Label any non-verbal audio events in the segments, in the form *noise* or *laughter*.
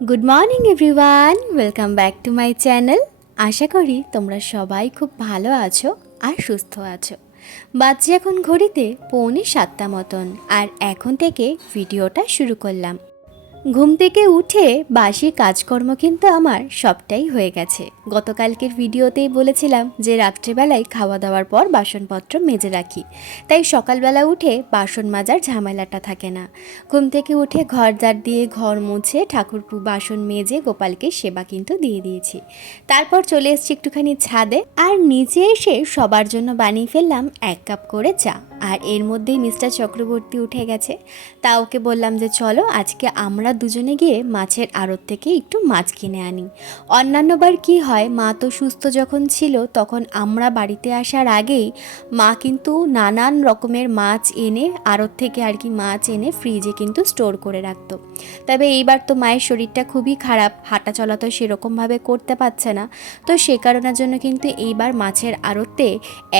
Good morning everyone welcome back to my channel আশা করি তোমরা সবাই খুব ভালো আছো আর সুস্থ আছো। বাচ্চা এখন ঘড়িতে পৌনে সাতটা মতন। আর এখন থেকে ভিডিওটা শুরু করলাম। ঘুম থেকে উঠে বাসি কাজকর্ম কিন্তু আমার সবটাই হয়ে গেছে। গতকালকের ভিডিওতেই বলেছিলাম যে রাত্রেবেলায় খাওয়া দাওয়ার পর বাসনপত্র মেজে রাখি। তাই সকালবেলা উঠে বাসন মাজার ঝামেলাটা থাকে না। ঘুম থেকে উঠে ঘর দ্বার দিয়ে ঘর মুছে ঠাকুর বাসন মেজে গোপালকে সেবা কিন্তু দিয়ে দিয়েছি। তারপর চলে এসেছি একটুখানি ছাদে আর নিচে এসে সবার জন্য বানিয়ে ফেললাম এক কাপ করে চা। আর এর মধ্যেই মিস্টার চক্রবর্তী উঠে গেছে। তা ওকে বললাম যে, চলো আজকে আমরা দুজনে গিয়ে মাছের আড়ত থেকে একটু মাছ কিনে আনি। অন্যান্যবার কি হয়, মা তো সুস্থ যখন ছিল, তখন আমরা বাড়িতে আসার আগেই মা কিন্তু নানান রকমের মাছ এনে, আড়ত থেকে আর কি মাছ এনে ফ্রিজে কিন্তু স্টোর করে রাখতো। তবে এইবার তো মায়ের শরীরটা খুবই খারাপ হাঁটা চলা তো সেরকমভাবে করতে পারছে না। তো সে কারণের জন্য কিন্তু এইবার মাছের আড়তে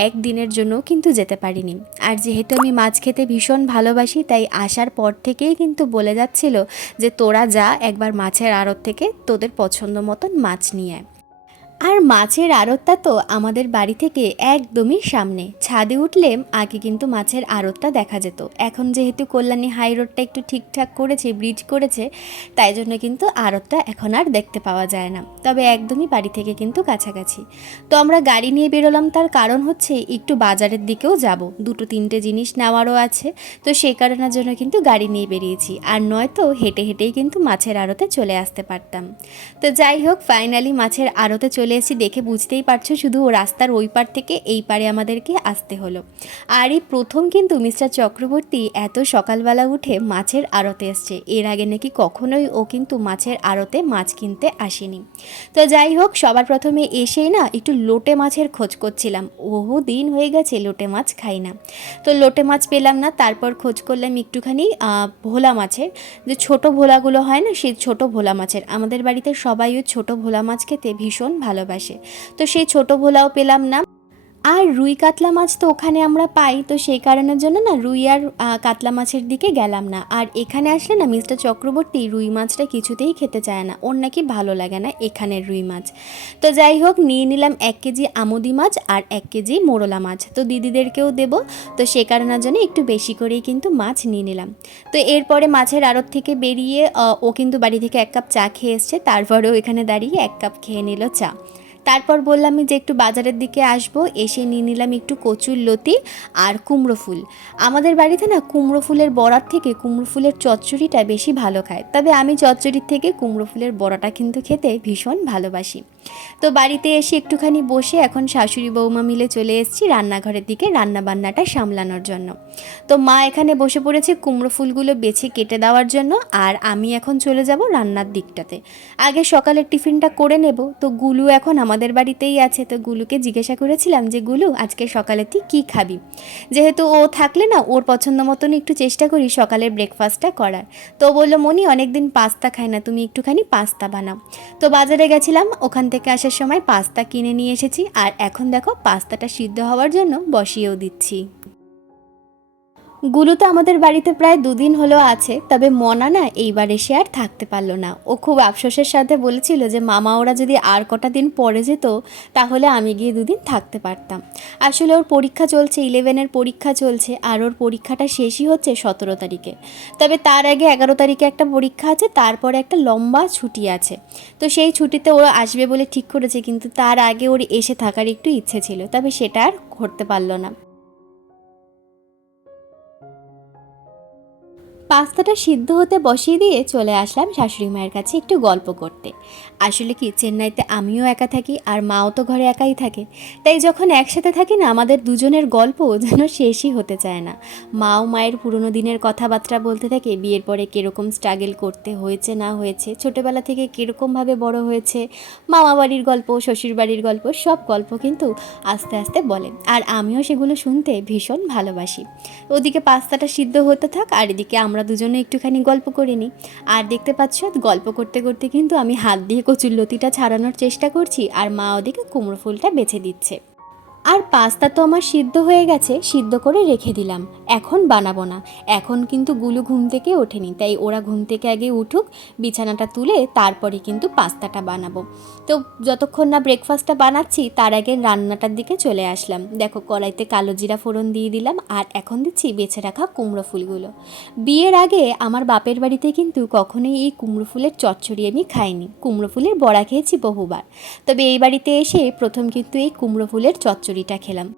একদিনের জন্য কিন্তু যেতে পারিনি। আর যেহেতু আমি মাছ খেতে ভীষণ ভালোবাসি, তাই আসার পর থেকেই কিন্তু বলে যাচ্ছিল যে তোরা যা একবার মাছের আড়ত থেকে তোদের পছন্দ মতন মাছ নিয়ে আয়। আর মাছের আড়তটা তো আমাদের বাড়ি থেকে একদমই সামনে। ছাদে উঠলে আগে কিন্তু মাছের আড়তটা দেখা যেত। এখন যেহেতু কল্যাণী হাই রোডটা একটু ঠিকঠাক করেছে ব্রিজ করেছে, তাই জন্য কিন্তু আড়তটা এখন আর দেখতে পাওয়া যায় না। তবে একদমই বাড়ি থেকে কিন্তু কাছাকাছি। তো আমরা গাড়ি নিয়ে বেরোলাম, তার কারণ হচ্ছে একটু বাজারের দিকেও যাব। দুটো তিনটে জিনিস নেওয়ারও আছে, তো সেই কারণের জন্য কিন্তু গাড়ি নিয়ে বেরিয়েছি। আর নয়তো হেঁটে হেঁটেই কিন্তু মাছের আড়তে চলে আসতে পারতাম। তো যাই হোক ফাইনালি মাছের আড়তে চলে এসেছি দেখে বুঝতেই পারছ শুধু রাস্তার ওই পার থেকে এই পারে আমাদেরকে আসতে হলো। আর এই প্রথম কিন্তু মিস্টার চক্রবর্তী এত সকালবেলা উঠে মাছের আড়তে এসছে। এর আগে নাকি কখনোই ও কিন্তু মাছের আড়তে মাছ কিনতে আসেনি। তো যাই হোক, সবার প্রথমে এসেই না একটু লোটে মাছের খোঁজ করছিলাম। বহু দিন হয়ে গেছে, লোটে মাছ খাই না। তো লোটে মাছ পেলাম না, তারপর খোঁজ করলাম একটুখানি ভোলা মাছের। যে ছোট ভোলাগুলো হয় না, সেই ছোট ভোলা মাছের। আমাদের বাড়িতে সবাই ওই ছোট ভোলা মাছ খেতে ভীষণ ভালোবাসে। তো সেই ছোট ভোলাও পেলাম না। আর রুই কাতলা মাছ তো ওখানে আমরা পাই, তো সেই কারণের জন্য না রুই আর কাতলা মাছের দিকে গেলাম না। আর এখানে আসলে না মিস্টার চক্রবর্তী রুই মাছটা কিছুতেই খেতে চায় না, ওর নাকি ভালো লাগে না এখানের রুই মাছ। তো যাই হোক, নিয়ে নিলাম এক কেজি আমুদি মাছ আর এক কেজি মোরলা মাছ, তো দিদিদেরকেও দেবো, তো সে কারণের জন্য একটু বেশি করেই কিন্তু মাছ নিয়ে নিলাম। তো এরপরে মাছের আড়ত থেকে বেরিয়ে ও কিন্তু বাড়ি থেকে এক কাপ চা খেয়ে এসছে, তারপরেও এখানে দাঁড়িয়ে এক কাপ খেয়ে নিল চা। তারপর বললাম যে একটু বাজারের দিকে আসব, এসে নিয়ে নিলাম একটু কচুর লতি আর কুমড়ো ফুল। আমাদের বাড়িতে না কুমড়ো ফুলের বড়ার থেকে কুমড়ো ফুলের চচ্চড়িটা বেশি ভালো খায়। তবে আমি চচ্চড়ির থেকে কুমড়ো ফুলের বড়াটা কিন্তু খেতে ভীষণ ভালোবাসি। তো বাড়িতে এসে একটুখানি বসে এখন শাশুড়ি বৌমা মিলে চলে এসেছি রান্নাঘরের দিকে রান্না বান্নাটা সামলানোর জন্য। তো মা এখানে বসে পড়েছে কুমড়ো ফুলগুলো বেছে কেটে দেওয়ার জন্য আর আমি এখন চলে যাব রান্নার দিকটাতে। আগে সকালের টিফিনটা করে নেব। তো গুলু এখন আমাদের বাড়িতেই আছে। তো গুলুকে জিজ্ঞাসা করেছিলাম যে, গুলু, আজকে সকালে তুই কী খাবি? যেহেতু ও থাকলে না, ওর পছন্দ মতন একটু চেষ্টা করি সকালের ব্রেকফাস্টটা করার। তো বলল মনি অনেকদিন পাস্তা খাই না, তুমি একটুখানি পাস্তা বানাও। তো বাজারে গেছিলাম, ওখান থেকে আসার সময় পাস্তা কিনে নিয়ে এসেছি আর এখন দেখো পাস্তাটা সিদ্ধ হওয়ার জন্য বসিয়েও দিচ্ছি। গুলু তো আমাদের বাড়িতে প্রায় দুদিন হলো আছে, তবে মনা না এইবার এসে আর থাকতে পারল না। ও খুব আফসোসের সাথে বলেছিল যে, মামা, ওরা যদি আর কটা দিন পরে যেত, তাহলে আমি গিয়ে দুদিন থাকতে পারতাম। আসলে ওর পরীক্ষা চলছে ইলেভেনের পরীক্ষা চলছে, আর ওর পরীক্ষাটা শেষই হচ্ছে সতেরো তারিখে। তবে তার আগে এগারো তারিখে একটা পরীক্ষা আছে, তারপরে একটা লম্বা ছুটি আছে। তো সেই ছুটিতে ওরা আসবে বলে ঠিক করেছে, কিন্তু তার আগে ওর এসে থাকার একটু ইচ্ছে ছিল, তবে সেটা আর করতে পারল না। পাস্তাটা সিদ্ধ হতে বসিয়ে দিয়ে চলে আসলাম শাশুড়ি মায়ের কাছে একটু গল্প করতে। আসলে কি, চেন্নাইতে আমিও একা থাকি আর মাও তো ঘরে একাই থাকে। তাই যখন একসাথে থাকি না, আমাদের দুজনের গল্প যেন শেষই হতে চায় না। মাও মায়ের পুরনো দিনের কথাবার্তা বলতে থাকে, বিয়ের পরে কীরকম স্ট্রাগল করতে হয়েছে, না হয়েছে, ছোটোবেলা থেকে কীরকমভাবে বড় হয়েছে মামা বাড়ির গল্প শ্বশুর বাড়ির গল্প, সব গল্প কিন্তু আস্তে আস্তে বলে। আর আমিও সেগুলো শুনতে ভীষণ ভালোবাসি। ওদিকে পাস্তাটা সিদ্ধ হতে থাক, আর এদিকে আমরা দুজনে একটুখানি গল্প করে নিই। আর দেখতে পাচ্ছ, গল্প করতে করতে কিন্তু আমি হাত দিয়ে কচুর লতিটা ছাড়ানোর চেষ্টা করছি, আর মা ওদিকে কুমড়ো ফুলটা বেছে দিচ্ছে। আর পাস্তা তো আমার সিদ্ধ হয়ে গেছে, সিদ্ধ করে রেখে দিলাম। এখন বানাবো না। এখন কিন্তু গুলু ঘুম থেকে ওঠেনি, তাই ওরা ঘুম থেকে আগে উঠুক, বিছানাটা তুলে তারপরে কিন্তু পাস্তাটা বানাবো। তো যতক্ষণ না ব্রেকফাস্টটা বানাচ্ছি, তার আগে রান্নাটার দিকে চলে আসলাম। দেখো, কড়াইতে কালো জিরা ফোড়ন দিয়ে দিলাম, আর এখন দিচ্ছি বেছে রাখা কুমড়ো ফুলগুলো। বিয়ের আগে আমার বাপের বাড়িতে কিন্তু কখনোই এই কুমড়ো ফুলের চচ্চড়ি আমি খাইনি। কুমড়ো ফুলের বড়া খেয়েছি বহুবার। তবে এই বাড়িতে এসে প্রথম কিন্তু এই কুমড়ো ফুলের চচ্চড়িটা খেলাম।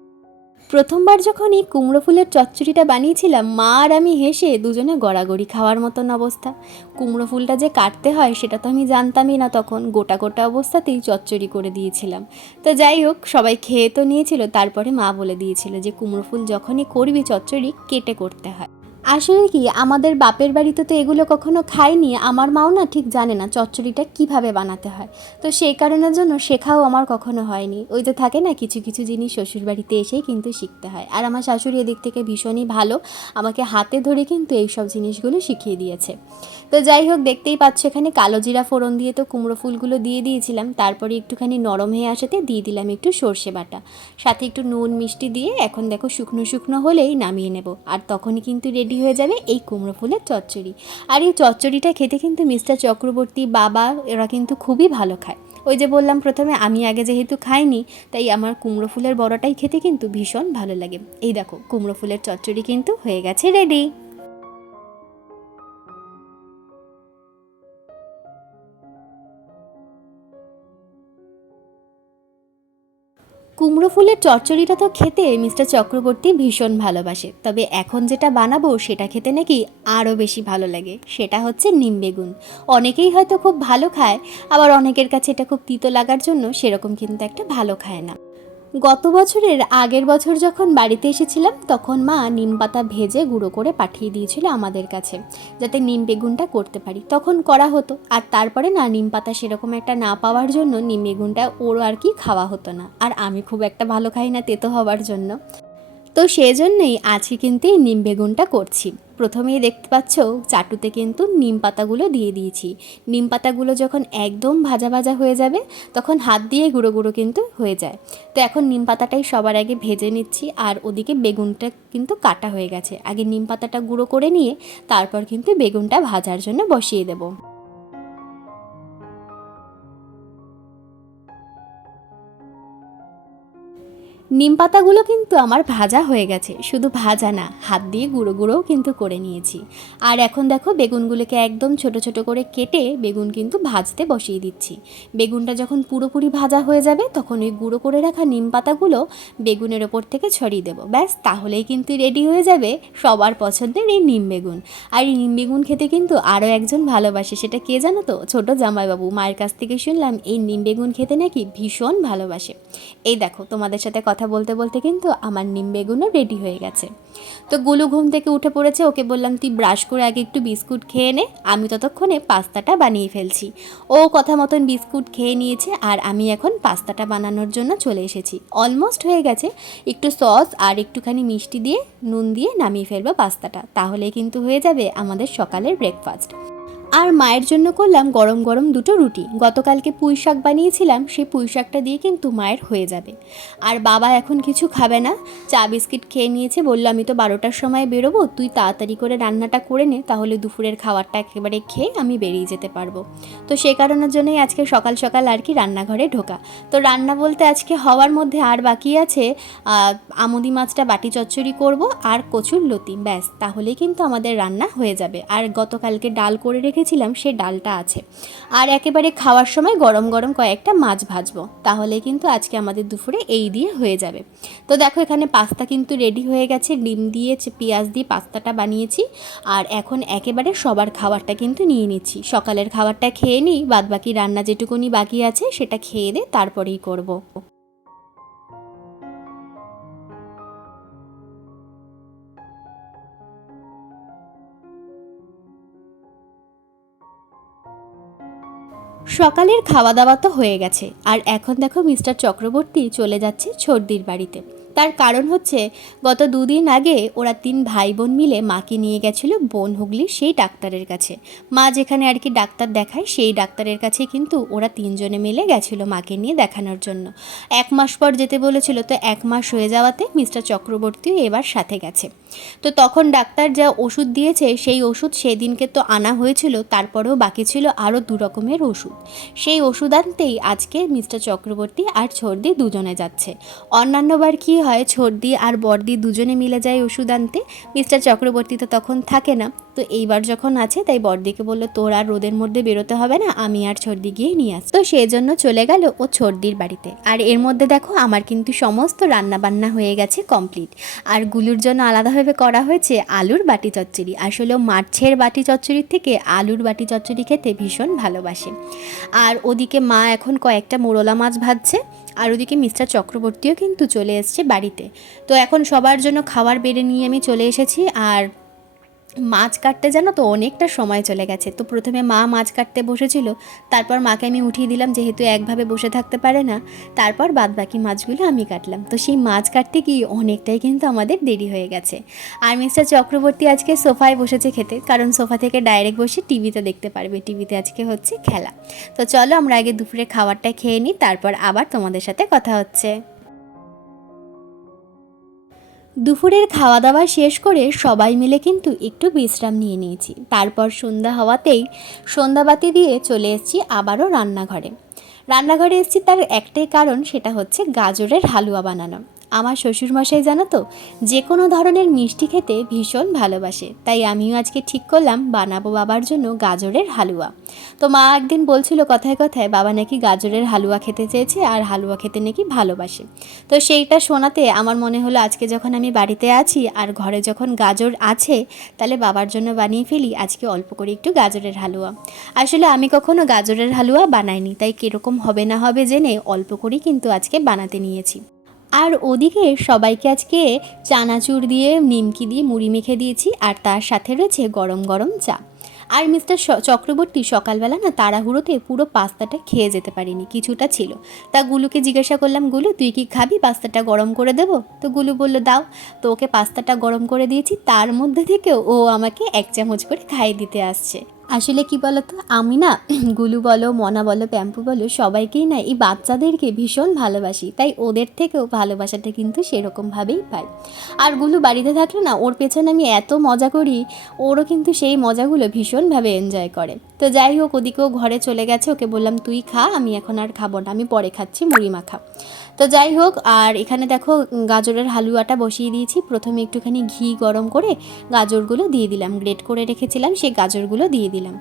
প্রথমবার যখন এই কুমড়ো ফুলের চচ্চড়িটা বানিয়েছিলাম, মা আর আমি হেসে দুজনে গড়াগড়ি খাওয়ার মতন অবস্থা। কুমড়ো ফুলটা যে কাটতে হয়, সেটা তো আমি জানতামই না তখন। গোটা গোটা অবস্থাতেই চচ্চড়ি করে দিয়েছিলাম। তো যাই হোক, সবাই খেয়ে তো নিয়েছিল। তারপরে মা বলে দিয়েছিল যে, কুমড়ো ফুল যখনই করবি চচ্চড়ি, কেটে করতে হয়। আসলে কি, আমাদের বাপের বাড়িতে তো এগুলো কখনো খাইনি আমার মাও না ঠিক জানে না চচ্চড়িটা কীভাবে বানাতে হয়। তো সেই কারণের জন্য শেখাও আমার কখনো হয়নি। ওই যে থাকে না, কিছু কিছু জিনিস শ্বশুর বাড়িতে এসেই কিন্তু শিখতে হয়। আর আমার শাশুড়ি এদিক থেকে ভীষণই ভালো, আমাকে হাতে ধরে কিন্তু এই সব জিনিসগুলো শিখিয়ে দিয়েছে। তো যাই হোক, দেখতেই পাচ্ছ এখানে কালো জিরা ফোড়ন দিয়ে তো কুমড়ো ফুলগুলো দিয়ে দিয়েছিলাম, তারপরে একটুখানি নরম হয়ে আসাতে দিয়ে দিলাম একটু সর্ষে বাটা। সাথে একটু নুন, মিষ্টি দিয়ে এখন দেখো শুকনো শুকনো হলেই নামিয়ে নেব। আর তখনই কিন্তু রেডি হয়ে যাবে এই কুমড়ো ফুলের চচ্চড়ি। আর এই চচ্চড়িটা খেতে কিন্তু মিস্টার চক্রবর্তী বাবা, এরা কিন্তু খুবই ভালো খায়। ওই যে বললাম প্রথমে, আমি আগে যেহেতু খাইনি, তাই আমার কুমড়ো ফুলের বড়াটাই খেতে কিন্তু ভীষণ ভালো লাগে। এই দেখো, কুমড়ো ফুলের চচ্চড়ি কিন্তু হয়ে গেছে রেডি কুমড়ো ফুলের চচ্চড়িটা তো খেতে মিস্টার চক্রবর্তী ভীষণ ভালোবাসে। তবে এখন যেটা বানাবো সেটা খেতে নাকি আরও বেশি ভালো লাগে। সেটা হচ্ছে নিম বেগুন। অনেকেই হয়তো খুব ভালো খায়, আবার অনেকের কাছে এটা খুব তিতো লাগার জন্য সেরকম কিন্তু একটা ভালো খায় না। গত বছরের আগের বছর যখন বাড়িতে এসেছিলাম, তখন মা নিম পাতা ভেজে গুঁড়ো করে পাঠিয়ে দিয়েছিল আমাদের কাছে, যাতে নিম বেগুনটা করতে পারি। তখন করা হতো, আর তারপরে না, নিম পাতা সেরকম একটা না পাওয়ার জন্য নিম বেগুনটা ওর আর কি খাওয়া হতো না। আর আমি খুব একটা ভালো খাই না তেতো হওয়ার জন্য। তো সেজন্যই আজকে কিন্তু এই নিম বেগুনটা করছি। প্রথমেই দেখতে পাচ্ছ চাটুতে কিন্তু নিম পাতাগুলো দিয়ে দিয়েছি। নিম পাতাগুলো যখন একদম ভাজা ভাজা হয়ে যাবে, তখন হাত দিয়ে গুঁড়ো গুঁড়ো কিন্তু হয়ে যায়। তো এখন নিম পাতাটাই সবার আগে ভেজে নিচ্ছি আর ওদিকে বেগুনটা কিন্তু কাটা হয়ে গেছে। আগে নিম পাতাটা গুঁড়ো করে নিয়ে তারপর কিন্তু বেগুনটা ভাজার জন্য বসিয়ে দেবো। নিম পাতাগুলো কিন্তু আমার ভাজা হয়ে গেছে, শুধু ভাজা না, হাত দিয়ে গুঁড়ো গুঁড়োও কিন্তু করে নিয়েছি। আর এখন দেখো বেগুনগুলোকে একদম ছোট ছোট করে কেটে বেগুন কিন্তু ভাজতে বসিয়ে দিচ্ছি। বেগুনটা যখন পুরোপুরি ভাজা হয়ে যাবে, তখন ওই গুঁড়ো করে রাখা নিম পাতাগুলো বেগুনের ওপর থেকে ছড়িয়ে দেবো। ব্যাস, তাহলেই কিন্তু রেডি হয়ে যাবে সবার পছন্দের এই নিম বেগুন। আর এই নিম বেগুন খেতে কিন্তু আরও একজন ভালোবাসে, সেটা কে জানো তো? ছোটো জামাইবাবু, মায়ের কাছ থেকে শুনলাম এই নিম বেগুন খেতে নাকি ভীষণ ভালোবাসে। এই দেখো তোমাদের সাথে কথা বলতে বলতে কিন্তু আমার নিম বেগুনও রেডি হয়ে গেছে। তো গুলু ঘুম থেকে উঠে পড়েছে, ওকে বললাম, তুই ব্রাশ করে আগে একটু বিস্কুট খেয়ে নে, আমি ততক্ষণে পাস্তাটা বানিয়ে ফেলছি। ও কথা মতন বিস্কুট খেয়ে নিয়েছে আর আমি এখন পাস্তাটা বানানোর জন্য চলে এসেছি। অলমোস্ট হয়ে গেছে, একটু সস আর একটুখানি মিষ্টি দিয়ে, নুন দিয়ে নামিয়ে ফেলব পাস্তাটা তাহলে কিন্তু হয়ে যাবে আমাদের সকালের ব্রেকফাস্ট আর মায়ের জন্য করলাম গরম গরম দুটো রুটি। গতকালকে পুঁই শাক বানিয়েছিলাম, সেই পুঁই শাকটা দিয়ে কিন্তু মায়ের হয়ে যাবে। আর বাবা এখন কিছু খাবে না। চা বিস্কিট খেয়ে নিয়েছে, বলল, আমি তো বারোটার সময় বেরোবো, তুই তাড়াতাড়ি করে রান্নাটা করে নে, তাহলে দুপুরের খাবারটা একেবারে খেয়ে আমি বেরিয়ে যেতে পারব। তো সে কারণের জন্যই আজকে সকাল সকাল আর কি রান্নাঘরে ঢোকা। তো রান্না বলতে আজকে হওয়ার মধ্যে আর বাকি আছে আমুদি মাছটা বাটি চচ্চড়ি করব আর কচুর লতি, ব্যাস, তাহলেই কিন্তু আমাদের রান্না হয়ে যাবে। আর গতকালকে ডাল করে রেখেছিলাম সে ডালটা আছে। আর একেবারে খাওয়ার সময় গরম গরম কয়েকটা মাছ ভাজবো। তাহলে কিন্তু আজকে আমাদের দুপুরে এই দিয়ে হয়ে যাবে। তো দেখো এখানে পাস্তা কিন্তু রেডি হয়ে গেছে। ডিম দিয়ে পেঁয়াজ দিয়ে পাস্তাটা বানিয়েছি। আর এখন একেবারে সবার খাবারটা কিন্তু নিয়ে নিচ্ছি। সকালের খাবারটা খেয়ে নিই বাদ বাকি রান্না যেটুকুনি বাকি আছে সেটা খেয়ে দে তারপরেই করব। সকালের খাওয়া দাওয়া তো হয়ে গেছে। আর এখন দেখো মিস্টার চক্রবর্তী চলে যাচ্ছে ছর্দির বাড়িতে। তার কারণ হচ্ছে, গত দুদিন আগে ওরা তিন ভাই বোন মিলে মাকে নিয়ে গেছিল বন হুগলির সেই ডাক্তারের কাছে। মা যেখানে আর কি ডাক্তার দেখায়, সেই ডাক্তারের কাছে কিন্তু ওরা তিনজনে মিলে গেছিল মাকে নিয়ে দেখানোর জন্য। এক মাস পর যেতে বলেছিল, তো এক মাস হয়ে যাওয়াতে মিস্টার চক্রবর্তীও এবার সাথে গেছে। তো তখন ডাক্তার যা ওষুধ দিয়েছে, সেই ওষুধ সেদিনকে তো আনা হয়েছিল, তারপরেও বাকি ছিল আরও দু রকমের ওষুধ। সেই ওষুধ আনতেই আজকে মিস্টার চক্রবর্তী আর ছর্দি দুজনে যাচ্ছে। অন্যান্যবার কি হয়, ছর্দি আর বর্দি দুজনে মিলে যায় ওষুধ আনতে। মিস্টার চক্রবর্তী তো তখন থাকে না। তো এইবার যখন আছে, তাই বর্দিকে বলল, তোর আর রোদের মধ্যে বেরোতে হবে না, আমি আর ছর্দি গিয়ে নিয়ে আসি তো সেই জন্য চলে গেল ও ছর্দির বাড়িতে। আর এর মধ্যে দেখো, আমার কিন্তু সমস্ত রান্না বান্না হয়ে গেছে কমপ্লিট। আর গুলুর জন্য আলাদাভাবে করা হয়েছে আলুর বাটি চচ্চড়ি। আসলে মাছের বাটি চচ্চড়ির থেকে আলুর বাটি চচ্চড়ি খেতে ভীষণ ভালোবাসে। আর ওদিকে মা এখন কয়েকটা মোরলা মাছ ভাজছে, আর ওদিকে মিস্টার চক্রবর্তীও কিন্তু চলে এসছে বাড়িতে। তো এখন সবার জন্য খাবার বেড়ে নিয়ে আমি চলে এসেছি, আর মাছ কাটতে জানো তো, অনেকটা সময় চলে গেছে। তো প্রথমে মা মাছ কাটতে বসেছিল, তারপর মাকে আমি উঠিয়ে দিলাম, যেহেতু একভাবে বসে থাকতে পারে না। তারপর বাদ বাকি মাছগুলো আমি কাটলাম। তো সেই মাছ কাটতে গিয়ে অনেকটাই কিন্তু আমাদের দেরি হয়ে গেছে। আর মিস্টার চক্রবর্তী আজকে সোফায় বসেছে খেতে, কারণ সোফা থেকে ডাইরেক্ট বসে টিভিতে দেখতে পারবে। টিভিতে আজকে হচ্ছে খেলা। তো চলো আমরা আগে দুপুরে খাবারটা খেয়ে নিই, তারপর আবার তোমাদের সাথে কথা হচ্ছে। দুপুরের খাওয়া দাওয়া শেষ করে সবাই মিলে কিন্তু একটু বিশ্রাম নিয়ে নিয়েছি। তারপর সন্ধ্যা হওয়াতেই সন্ধ্যাবাতি দিয়ে চলে এসেছি আবারও রান্নাঘরে। রান্নাঘরে এসেছি তার একটাই কারণ, সেটা হচ্ছে গাজরের হালুয়া বানানো। আমার শ্বশুরমশাই জানো তো, যে কোনো ধরনের মিষ্টি খেতে ভীষণ ভালোবাসে। তাই আমিও আজকে ঠিক করলাম বানাবো বাবার জন্য গাজরের হালুয়া। তো মা একদিন বলছিল কথায় কথায়, বাবা নাকি গাজরের হালুয়া খেতে চেয়েছে আর হালুয়া খেতে নাকি ভালোবাসে। তো সেইটা শোনাতে আমার মনে হলো আজকে যখন আমি বাড়িতে আছি আর ঘরে যখন গাজর আছে, তাহলে বাবার জন্য বানিয়ে ফেলি, আজকে অল্প করে একটু গাজরের হালুয়া। আসলে আমি কখনো গাজরের হালুয়া বানাইনি, তাই কীরকম হবে না হবে জেনে অল্প করেই কিন্তু আজকে বানাতে নিয়েছি। আর ওদিকে সবাইকে আজকে চানাচুর দিয়ে, নিমকি দিয়ে মুড়ি মেখে দিয়েছি আর তার সাথে রয়েছে গরম গরম চা। আর মিস্টার চক্রবর্তী সকালবেলা না তাড়াহুড়োতে পুরো পাস্তাটা খেয়ে যেতে পারিনি, কিছুটা ছিল। তা গুলুকে জিজ্ঞাসা করলাম, গুলু, তুই কি খাবি? পাস্তাটা গরম করে দেবো? তো গুলু বলল, দাও। তো ওকে পাস্তাটা গরম করে দিয়েছি, তার মধ্যে থেকেও ও আমাকে এক চামচ করে খাইয়ে দিতে আসছে। আসলে কি বলতো? আমি না গুলু বলো, মনা বলো, প্যাম্পু বলো, সবাইকেই না এই বাচ্চাদেরকে ভীষণ ভালোবাসি। তাই ওদের থেকেও ভালোবাসাটা কিন্তু সেরকমভাবেই পাই। আর গুলু বাড়িতে থাকলে না ওর পেছনে আমি এত মজা করি, ওরও কিন্তু সেই মজাগুলো ভীষণভাবে এনজয় করে। তো যাই হোক, ওদিকেও ঘরে চলে গেছে, ওকে বললাম, তুই খা, আমি এখন আর খাব না, আমি পরে খাচ্ছি, মুড়ি মাখা। তো যাই হোক, আর এখানে দেখো গাজরের হালুয়াটা বসিয়ে দিয়েছি। প্রথমে একটুখানি ঘি গরম করে গাজরগুলো দিয়ে দিলাম। গ্রেট করে রেখেছিলাম, সেই গাজরগুলো দিয়ে দিলাম।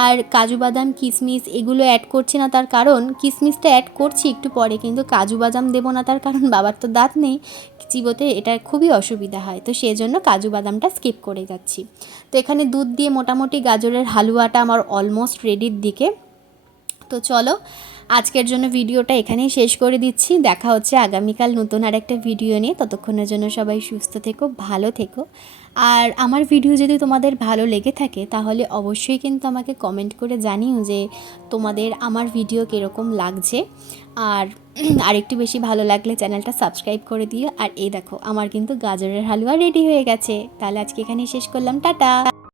আর কাজু বাদাম কিশমিশ এগুলো অ্যাড করছি না তার কারণ কিশমিশটা অ্যাড করছি একটু পরে, কিন্তু কাজু বাদাম দেবো না তার কারণ, *laughs* বাবার তো দাঁত নেই। চিবোতে এটা খুবই অসুবিধা হয়, তো সেই জন্য কাজু বাদামটা স্কিপ করে যাচ্ছি। তো এখানে দুধ দিয়ে মোটামুটি গাজরের হালুয়াটা আমার অলমোস্ট রেডির দিকে। তো চলো, আজকের জন্য ভিডিওটা এখানেই শেষ করে দিচ্ছি। দেখা হচ্ছে আগামীকাল নতুন আর একটা ভিডিও নিয়ে। ততক্ষণের জন্য সবাই সুস্থ থেকো, ভালো থেকো। আর আমার ভিডিও যদি তোমাদের ভালো লেগে থাকে, তাহলে অবশ্যই কিন্তু আমাকে কমেন্ট করে জানিও যে তোমাদের আমার ভিডিও কীরকম লাগছে। আর *clears throat* আরেকটু বেশি ভালো লাগলে চ্যানেলটা সাবস্ক্রাইব করে দিও। আর এই দেখো, আমার কিন্তু গাজরের হালুয়া রেডি হয়ে গেছে। তাহলে আজকে এখানেই শেষ করলাম। টাটা!